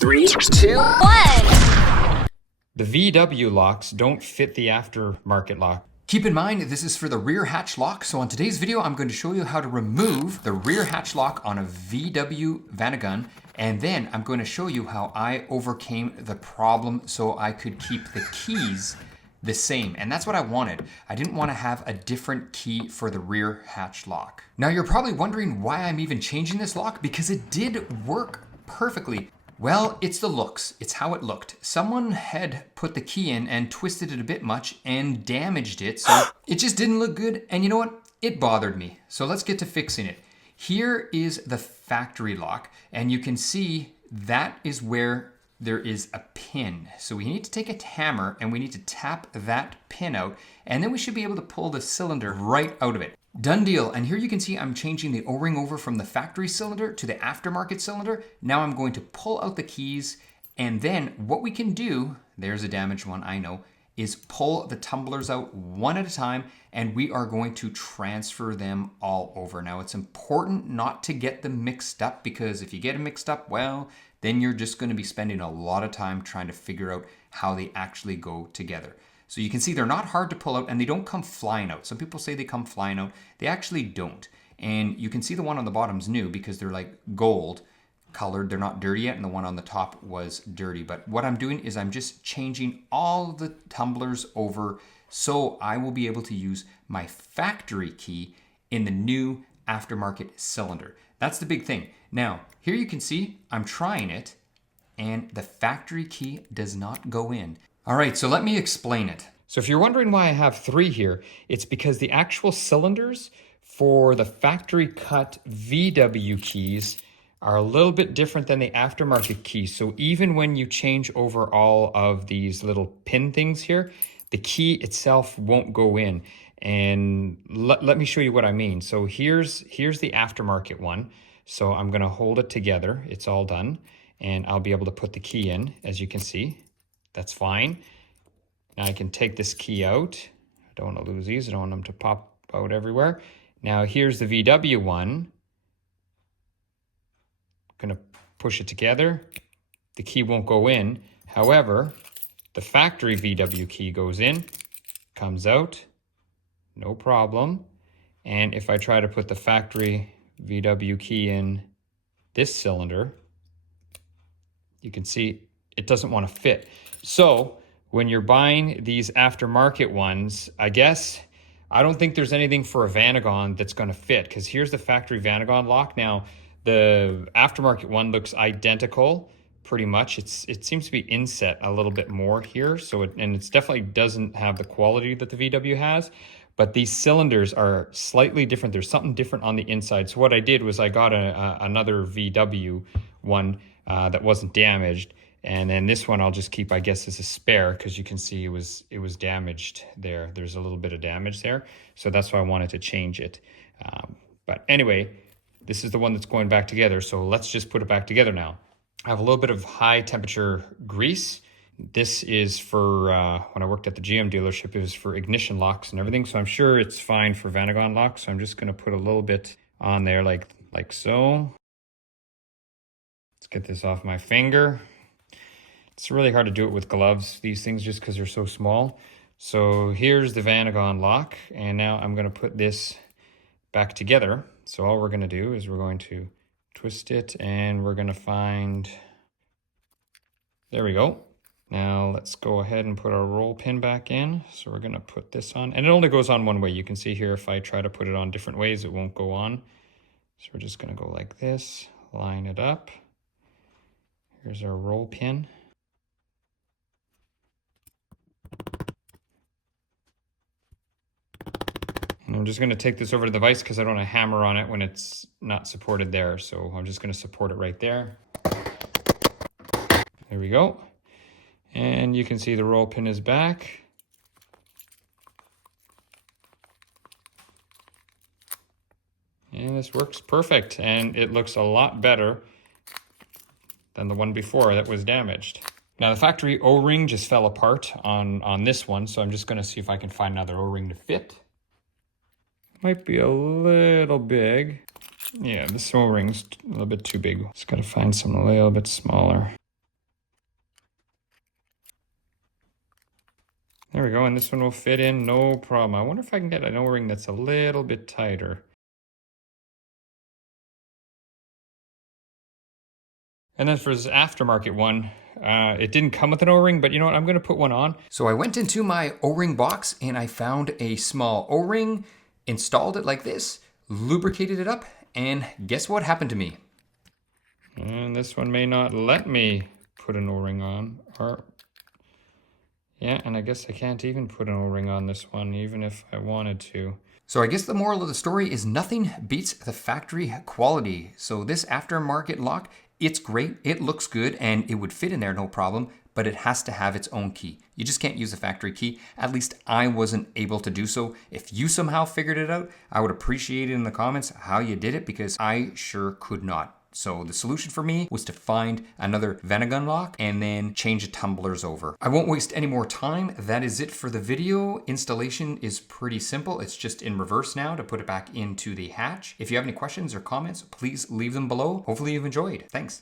3, 2, 1. The VW locks don't fit the aftermarket lock. Keep in mind, this is for the rear hatch lock. So on today's video, I'm going to show you how to remove the rear hatch lock on a VW Vanagon. And then I'm going to show you how I overcame the problem so I could keep the keys the same. And that's what I wanted. I didn't want to have a different key for the rear hatch lock. Now you're probably wondering why I'm even changing this lock, because it did work perfectly. Well, it's the looks. It's how it looked. Someone had put the key in and twisted it a bit much and damaged it, so it just didn't look good. And you know what? It bothered me. So let's get to fixing it. Here is the factory lock, and you can see that is where there is a pin. So we need to take a hammer and we need to tap that pin out, and then we should be able to pull the cylinder right out of it. Done deal. And here you can see I'm changing the O-ring over from the factory cylinder to the aftermarket cylinder. Now I'm going to pull out the keys, and then what we can do, there's a damaged one, I know, is pull the tumblers out one at a time, and we are going to transfer them all over. Now it's important not to get them mixed up, because if you get them mixed up, well, then you're just going to be spending a lot of time trying to figure out how they actually go together. So you can see they're not hard to pull out, and they don't come flying out. Some people say they come flying out. They actually don't. And you can see the one on the bottom's new because they're like gold colored. They're not dirty yet, and the one on the top was dirty. But what I'm doing is I'm just changing all the tumblers over so I will be able to use my factory key in the new aftermarket cylinder. That's the big thing. Now, here you can see I'm trying it, and the factory key does not go in. All right, so let me explain it. So if you're wondering why I have 3 here, it's because the actual cylinders for the factory cut VW keys are a little bit different than the aftermarket keys. So even when you change over all of these little pin things here, the key itself won't go in. And let me show you what I mean. So here's the aftermarket one. So I'm gonna hold it together. It's all done. And I'll be able to put the key in, as you can see. That's fine. Now I can take this key out. I don't want to lose these. I don't want them to pop out everywhere. Now here's the VW one. I'm gonna push it together. The key won't go in. However, the factory VW key goes in, comes out, no problem. And if I try to put the factory VW key in this cylinder, you can see it doesn't want to fit. So when you're buying these aftermarket ones, I don't think there's anything for a Vanagon that's going to fit, because here's the factory Vanagon lock. Now the aftermarket one looks identical pretty much. It seems to be inset a little bit more here, so it definitely doesn't have the quality that the VW has. But these cylinders are slightly different. There's something different on the inside. So what I did was I got another VW one that wasn't damaged. And then this one I'll just keep, I guess, as a spare, because you can see it was damaged there. There's a little bit of damage there. So that's why I wanted to change it. But anyway, this is the one that's going back together. So let's just put it back together now. I have a little bit of high temperature grease. This is for, when I worked at the GM dealership, it was for ignition locks and everything. So I'm sure it's fine for Vanagon locks. So I'm just gonna put a little bit on there like so. Let's get this off my finger. It's really hard to do it with gloves, these things, just because they're so small. So here's the Vanagon lock, and now I'm gonna put this back together. So all we're gonna do is we're going to twist it, and we're gonna find, there we go. Now let's go ahead and put our roll pin back in. So we're gonna put this on, and it only goes on one way. You can see here, if I try to put it on different ways, it won't go on. So we're just gonna go like this, line it up. Here's our roll pin. And I'm just gonna take this over to the vise because I don't want to hammer on it when it's not supported there. So I'm just gonna support it right there. There we go. And you can see the roll pin is back. And this works perfect. And it looks a lot better than the one before that was damaged. Now the factory O-ring just fell apart on this one. So I'm just gonna see if I can find another O-ring to fit. Might be a little big. Yeah, this O-ring's a little bit too big. Just gotta find something a little bit smaller. There we go, and this one will fit in no problem. I wonder if I can get an O-ring that's a little bit tighter. And then for this aftermarket one, it didn't come with an O-ring, but you know what? I'm going to put one on. So I went into my O-ring box and I found a small O-ring, installed it like this, lubricated it up, and guess what happened to me? And this one may not let me put an O-ring on. Yeah, and I guess I can't even put an O-ring on this one, even if I wanted to. So I guess the moral of the story is nothing beats the factory quality. So this aftermarket lock, it's great, it looks good, and it would fit in there no problem, but it has to have its own key. You just can't use a factory key. At least I wasn't able to do so. If you somehow figured it out, I would appreciate it in the comments how you did it, because I sure could not. So the solution for me was to find another Vanagon lock and then change the tumblers over. I won't waste any more time. That is it for the video. Installation is pretty simple. It's just in reverse now to put it back into the hatch. If you have any questions or comments, please leave them below. Hopefully you've enjoyed. Thanks.